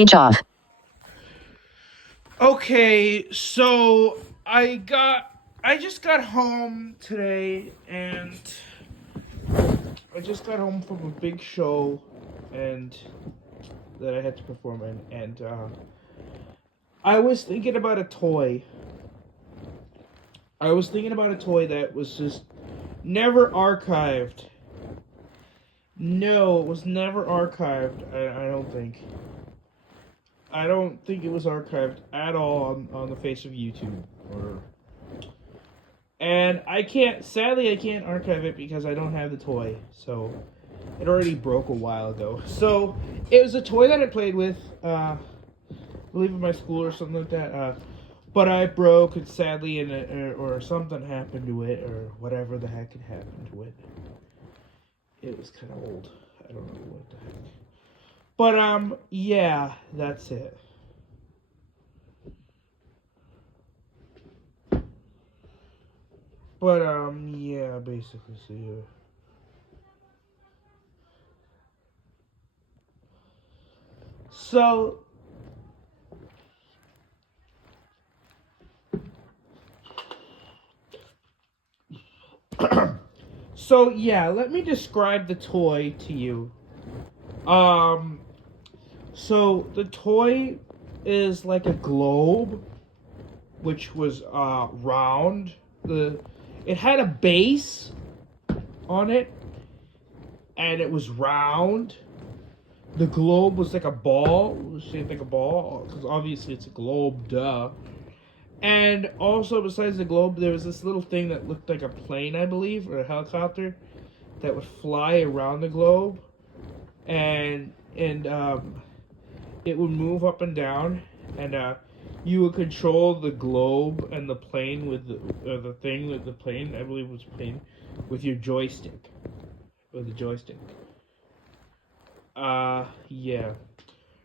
Speech off. Okay, so I just got home today, and I just got home from a big show, and that I had to perform in, and I was thinking about a toy. I was thinking about a toy that was just never archived. No, it was never archived. I don't think. I don't think it was archived at all on the face of YouTube. And sadly I can't archive it because I don't have the toy. So, it already broke a while ago. So, it was a toy that I played with, I believe in my school or something like that. But I broke it sadly, or something happened to it, or whatever the heck had happened to it. It was kind of old. I don't know what the heck. But, yeah, that's it. But, yeah, basically, so, yeah. So, so, yeah, let me describe the toy to you. So the toy is like a globe, which was round. It had a base on it, and it was round. The globe was like a ball, shaped like a ball, because obviously it's a globe, duh. And also, besides the globe, there was this little thing that looked like a plane, I believe, or a helicopter, that would fly around the globe, and it would move up and down, and you would control the globe and the plane with the thing with the plane. I believe it was plane with your joystick, with the joystick. Yeah.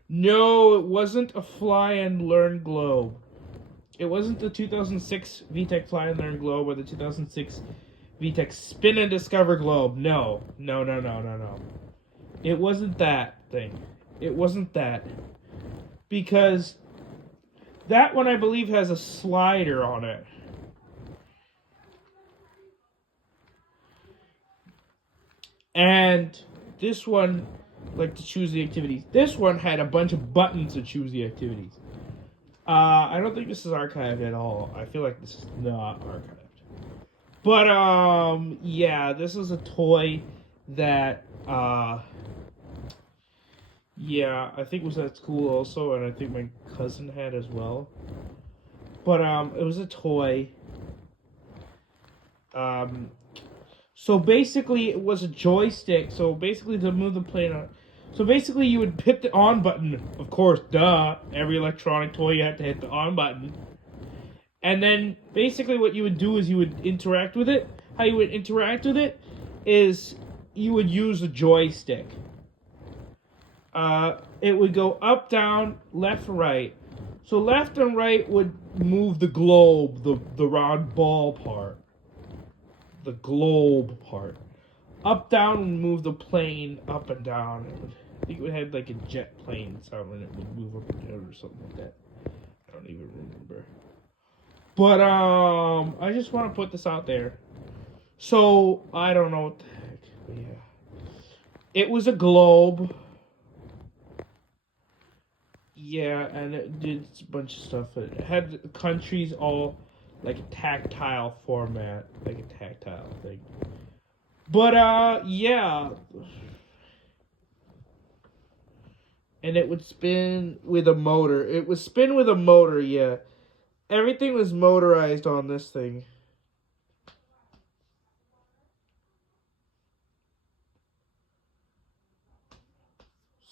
No, it wasn't a fly and learn globe. It wasn't the 2006 VTech Fly and Learn Globe or the 2006 VTech Spin and Discover Globe. No. It wasn't that thing. It wasn't that. Because that one, I believe, has a slider on it. And this one, like to choose the activities. This one had a bunch of buttons to choose the activities. I don't think this is archived at all. I feel like this is not archived. But, yeah, this is a toy that, yeah, I think was at school also, and I think my cousin had as well. But, it was a toy. So basically it was a joystick, so basically to move the plane on. So basically you would hit the on button, of course, duh. Every electronic toy you had to hit the on button. And then basically what you would do is you would interact with it. How you would interact with it is you would use a joystick. It would go up, down, left, right. So left and right would move the globe, the round ball part. The globe part. Up, down would move the plane up and down. I think it would have like a jet plane sound when it would move up and down or something like that. I don't even remember. But, I just want to put this out there. So, I don't know what the heck. But yeah. It was a globe. Yeah, and it did a bunch of stuff. It had countries all like a tactile format. Like a tactile thing. But, yeah. And it would spin with a motor. It would spin with a motor, yeah. Everything was motorized on this thing.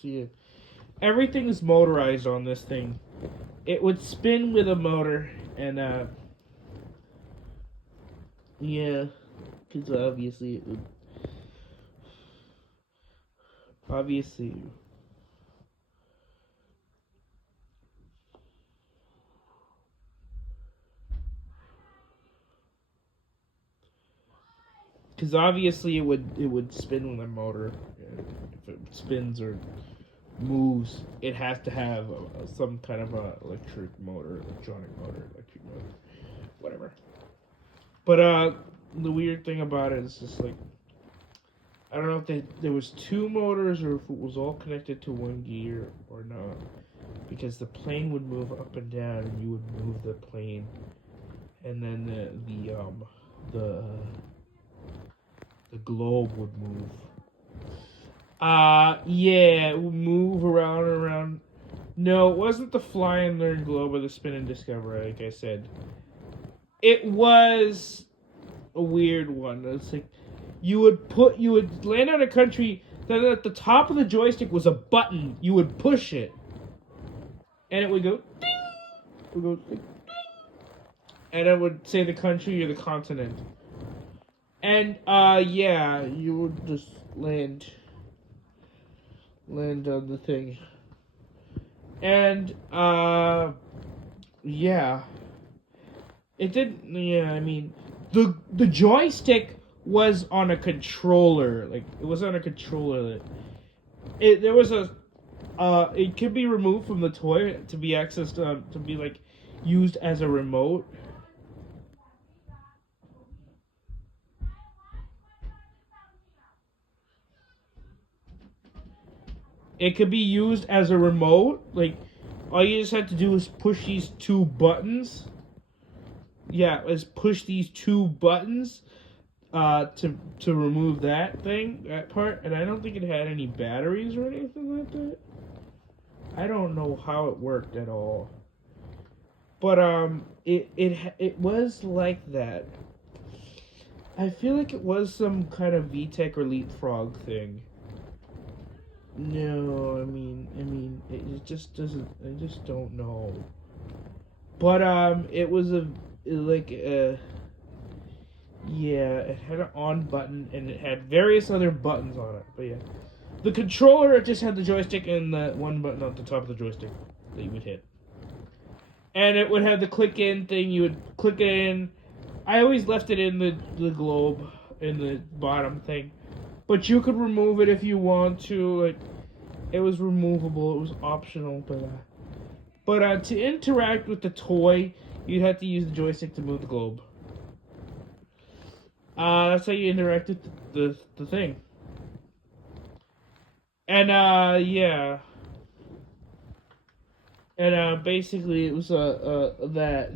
See, everything is motorized on this thing. It would spin with a motor, and yeah, because obviously it would. Obviously. Because obviously it would spin with a motor if it spins or moves, it has to have some kind of a electronic motor, whatever. But the weird thing about it is just like I don't know if there was two motors or if it was all connected to one gear or not, because the plane would move up and down, and you would move the plane, and then the the globe would move. Yeah, it would move around and around. No, it wasn't the fly and learn globe or the spin and discover, like I said. It was a weird one. It's like you would land on a country, then at the top of the joystick was a button. You would push it, and it would go ding. It would go ding, and it would say the country or the continent. And yeah, you would just land on the thing. And yeah. It didn't. Yeah, I mean, the joystick was on a controller. Like it was on a controller. There was a. It could be removed from the toy to be accessed to be like used as a remote. It could be used as a remote. Like all you just have to do is push these two buttons. Yeah, is push these two buttons to remove that part, and I don't think it had any batteries or anything like that. I don't know how it worked at all. But it was like that. I feel like it was some kind of VTech or leapfrog thing. No, I mean, it just doesn't. I just don't know. But it was yeah, it had an on button and it had various other buttons on it. But yeah, the controller, it just had the joystick and the one button on the top of the joystick that you would hit. And it would have the click in thing. You would click it in. I always left it in the globe in the bottom thing, but you could remove it if you want to. Like it was removable. It was optional, but to interact with the toy, you'd have to use the joystick to move the globe. That's how you interact with the thing. And yeah. And basically it was that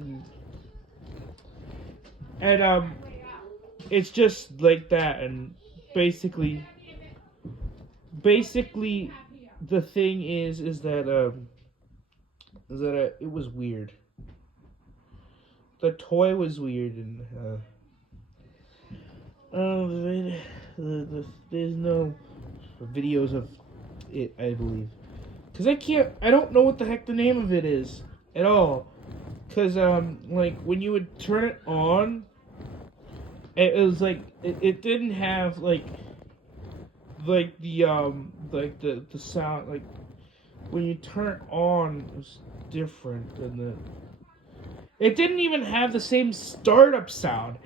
and it's just like that, and basically the thing is that it was weird. The toy was weird, and there's no videos of it, I believe, because I don't know what the heck the name of it is at all, because like when you would turn it on, it was like it didn't have like the sound. Like when you turn it on, it was different, and it didn't even have the same startup sound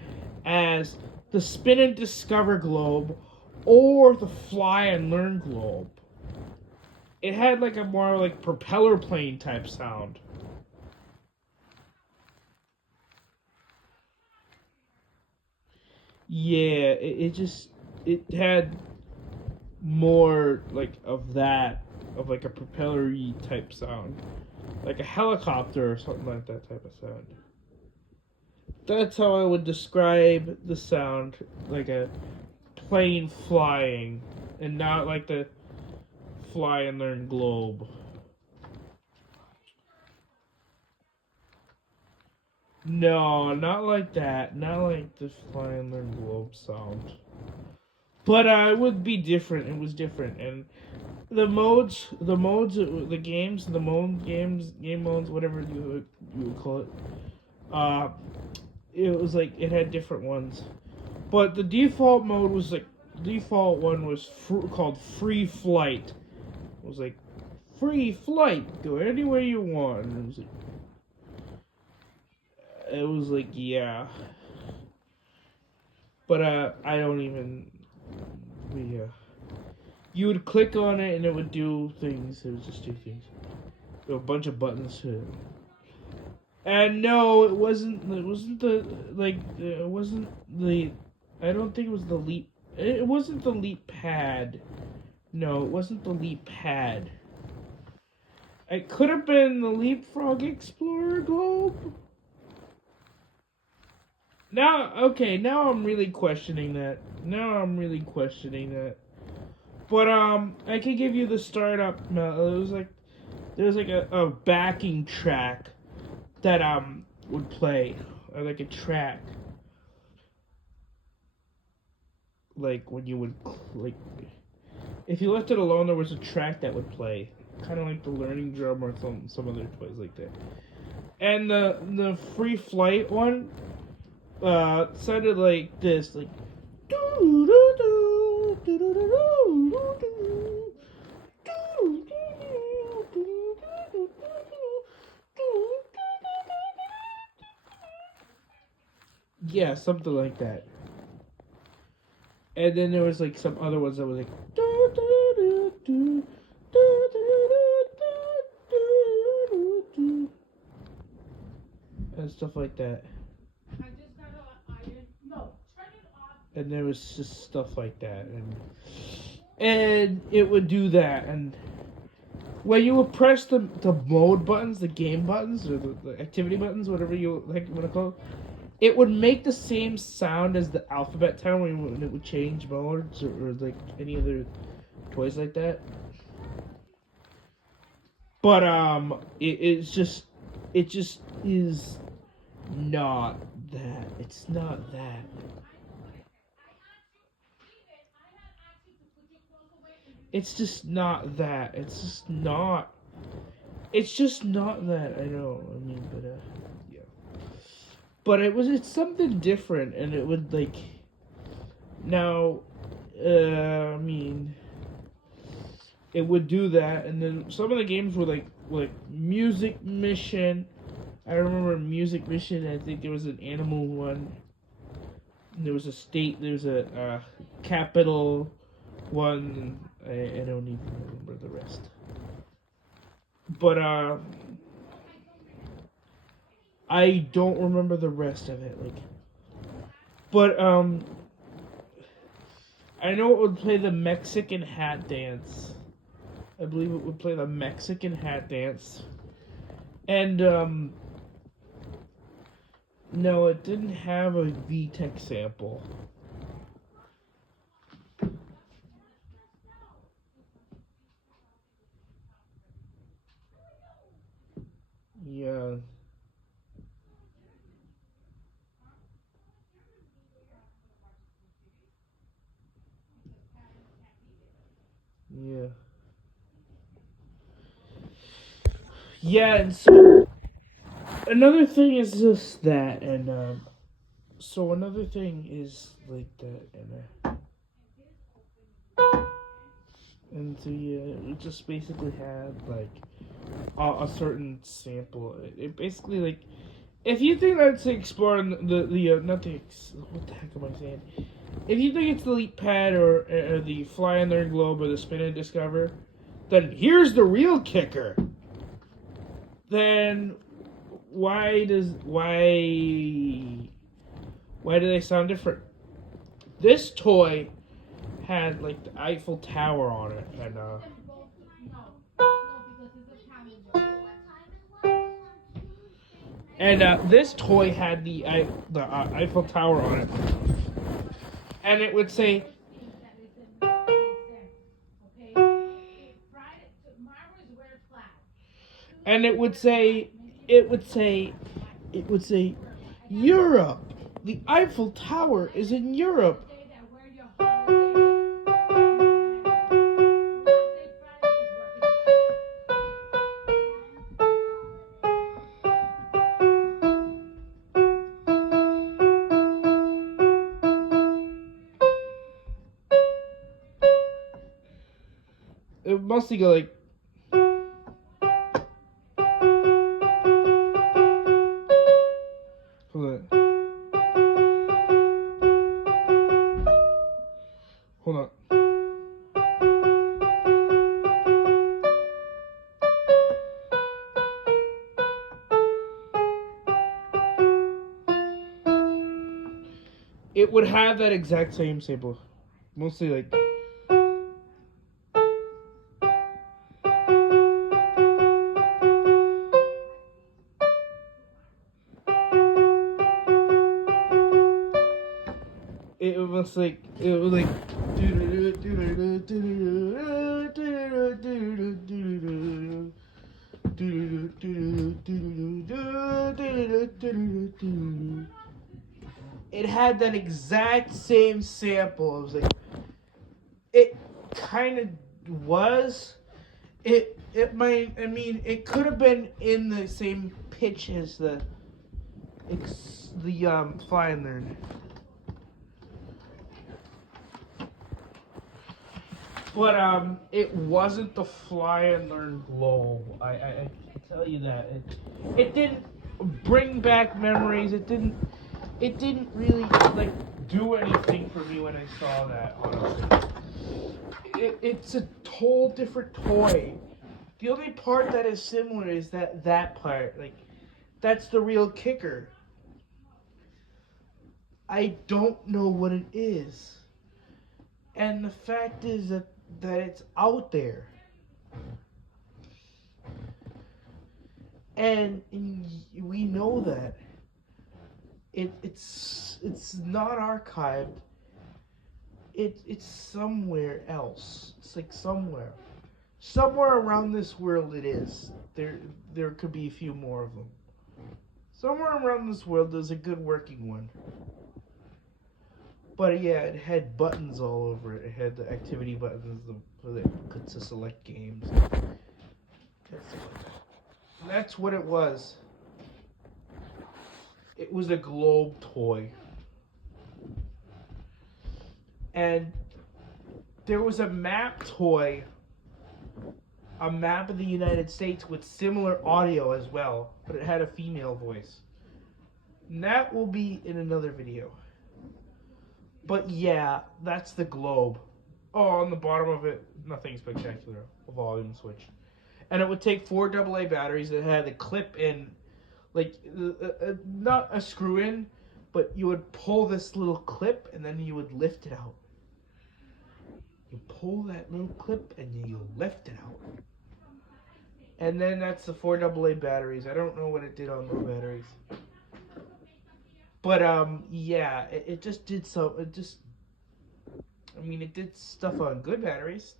as the spin and discover globe or the fly and learn globe. It had like a more like propeller plane type sound. Yeah, it had more like of like a propeller-y type sound, like a helicopter or something like that type of sound. That's how I would describe the sound, like a plane flying, and not like the fly and learn globe. No, not like that. Not like the fly and learn globe sound. But it would be different. It was different, and the games, game modes, whatever you would call it. It was like it had different ones, but the default mode was like default one was called free flight. It was like free flight, go anywhere you want. And it was like yeah, but I don't even yeah. You would click on it and it would do things. It would just do things. There were a bunch of buttons too. And no, it wasn't. It wasn't the like. It wasn't the. I don't think it was the leap. It wasn't the leap pad. No, it wasn't the leap pad. It could have been the Leapfrog Explorer Globe. Now, okay, now I'm really questioning that. But I could give you the startup. There was like a backing track that would play, or like a track. Like when you would like, if you left it alone, there was a track that would play, kind of like the learning drum or some other toys like that. And the free flight one sounded like this, like. Yeah, something like that. And then there was like some other ones that was like and stuff like that. I just got iron. No, turn it off. And there was just stuff like that, and it would do that, and when you would press the mode buttons, the game buttons, or the activity buttons, whatever you like want to call it, it would make the same sound as the Alphabet Tower when it would change modes, or like any other toys like that. But it just is not that. It's not that. It's just not that. It's just not. It's just not that. I know. I mean, but yeah. But it's something different, and it would like. Now, I mean, it would do that, and then some of the games were like Music Mission. I remember Music Mission. I think there was an animal one. There was a state. There's a capital one. I don't even remember the rest. But I don't remember the rest of it. Like, but I know it would play the Mexican hat dance. I believe it would play the Mexican hat dance. And no, it didn't have a VTech sample. Yeah. Yeah. Yeah, and so another thing is just that, and so another thing is like that, and so yeah, it just basically had like a certain sample. It basically like, if you think that's exploring the not the what the heck am I saying? If you think it's the leap pad or the fly in their globe or the spin and discover, then here's the real kicker. Then why do they sound different? This toy had like the Eiffel Tower on it, and this toy had the Eiffel Tower on it, and it would say. And it would say, Europe. The Eiffel Tower is in Europe. It mostly go like. Hold on. it would have that exact same sample. Mostly like. It was like. It had that exact same sample. It was like, it kind of was. It might. I mean, it could have been in the same pitch as the Fly and Learn. But it wasn't the Fly and Learn globe. I can tell you that. It didn't bring back memories. It didn't really like do anything for me when I saw that, honestly. It's a whole different toy. The only part that is similar is that part. Like, that's the real kicker. I don't know what it is. And the fact is that it's out there. And we know that. It's not archived. It's somewhere else. It's like somewhere around this world. It is there could be a few more of them. Somewhere around this world there's a good working one. But yeah, it had buttons all over it. It had the activity buttons to select games. That's what it was. It was a globe toy. And there was a map toy, a map of the United States with similar audio as well, but it had a female voice. And that will be in another video. But yeah, that's the globe. Oh, on the bottom of it, nothing spectacular. A volume switch. And it would take 4 AA batteries. It had a clip in, like, not a screw in, but you would pull this little clip and then you would lift it out. You pull that little clip and then you lift it out. And then that's the 4 AA batteries. I don't know what it did on low batteries. But yeah, it just did so. It did stuff on good batteries.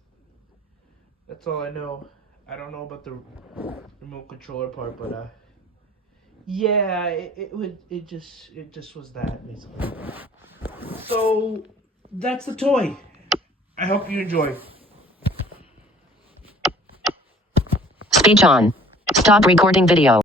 That's all I know. I don't know about the remote controller part, but yeah, it just was that basically. So that's the toy. I hope you enjoy. Speech on. Stop recording video.